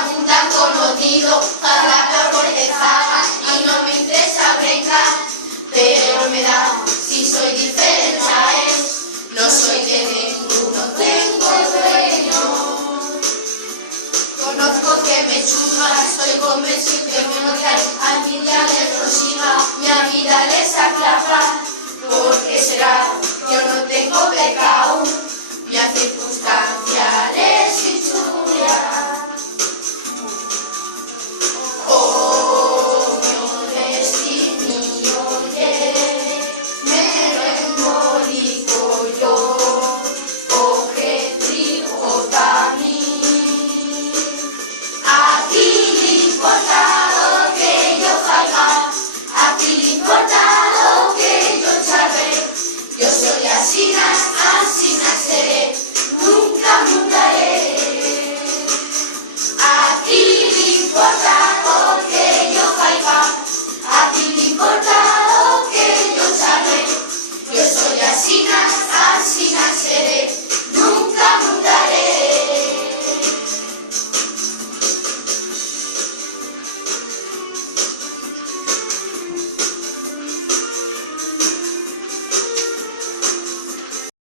apuntan conocido, cada peor cortezana, y no me interesa brincar, pero me da, si soy diferente, no soy de ninguno, tengo dueño. Conozco que me chupa, estoy convencido que me odian, a mi día les prosiga, mi vida les aclapa, porque será.